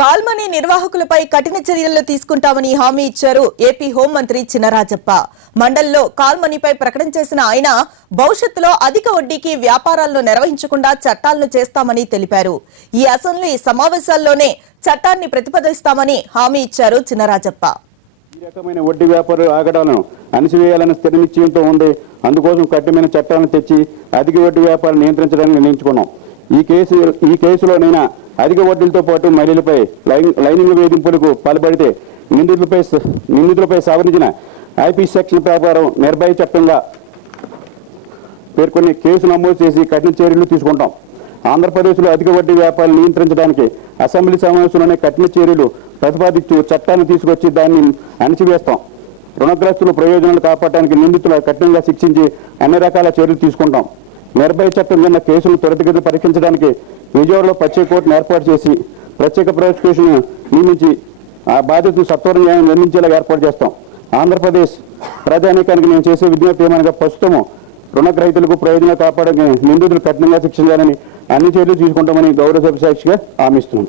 Call money నిర్వాహకులపై కఠిన చర్యలు తీసుకుంటామని హామీ ఇచ్చారు ఏపీ హోంమంత్రి చినరాజప్ప. మండలిలో కాల్మనీపై ప్రకటన చేసిన ఆయన భవిష్యత్తులో అధిక వడ్డీకి వ్యాపారాలను నిర్వహించకుండా చట్టాలను చేస్తామని తెలిపారు. ఈ అసెంబ్లీ సమావేశాల్లోనే చట్టాన్ని ప్రతిపాదిస్తామని హామీ ఇచ్చారు చినరాజప్ప. ఈ రకమైన వడ్డీ వ్యాపారుల ఆగడాలను అణిచివేయాలని స్థిర నిశ్చయంతో ఉంది. అందుకోసం కఠినమైన చట్టాలను తెచ్చి అధిక వడ్డీ వ్యాపారం నియంత్రించడానికి నిర్ణయించుకున్నాం. ఈ కేసులోనైనా అధిక వడ్డీలతో పాటు మహిళలపై లైంగిక వేధింపులకు పాల్పడితే నిందితులపై సవరించిన ఐపీసీ సెక్షన్ ప్రకారం నిర్భయ చట్టంగా పేర్కొని కేసు నమోదు చేసి కఠిన చర్యలు తీసుకుంటాం. ఆంధ్రప్రదేశ్లో అధిక వడ్డీ వ్యాపారాలు నియంత్రించడానికి అసెంబ్లీ సమావేశంలోనే కఠిన చర్యలు ప్రతిపాదించు చట్టాన్ని తీసుకొచ్చి దాన్ని అణిచివేస్తాం. రుణగ్రస్తుల ప్రయోజనాలు కాపాడడానికి నిందితులు కఠినంగా శిక్షించి అన్ని రకాల చర్యలు తీసుకుంటాం. నిర్భయ చట్టం కింద కేసులను త్వరితగతిన పరిష్కరించడానికి విజయవాడలో ప్రత్యేక కోర్టును ఏర్పాటు చేసి ప్రత్యేక ప్రాసిక్యూషన్ నియమించి ఆ బాధ్యతను సత్వరం నిర్మించేలా ఏర్పాటు చేస్తాం. ఆంధ్రప్రదేశ్ ప్రజానీకానికి నేను చేసే విజ్ఞప్తి ఏమనగా ప్రస్తుతము రుణగ్రహీతలకు ప్రయోజనాలు కాపాడడానికి నిందితులు కఠినంగా శిక్షించాలని అన్ని చర్యలు తీసుకుంటామని గౌరవ సభ సాక్షిగా హామీ ఇస్తున్నాం.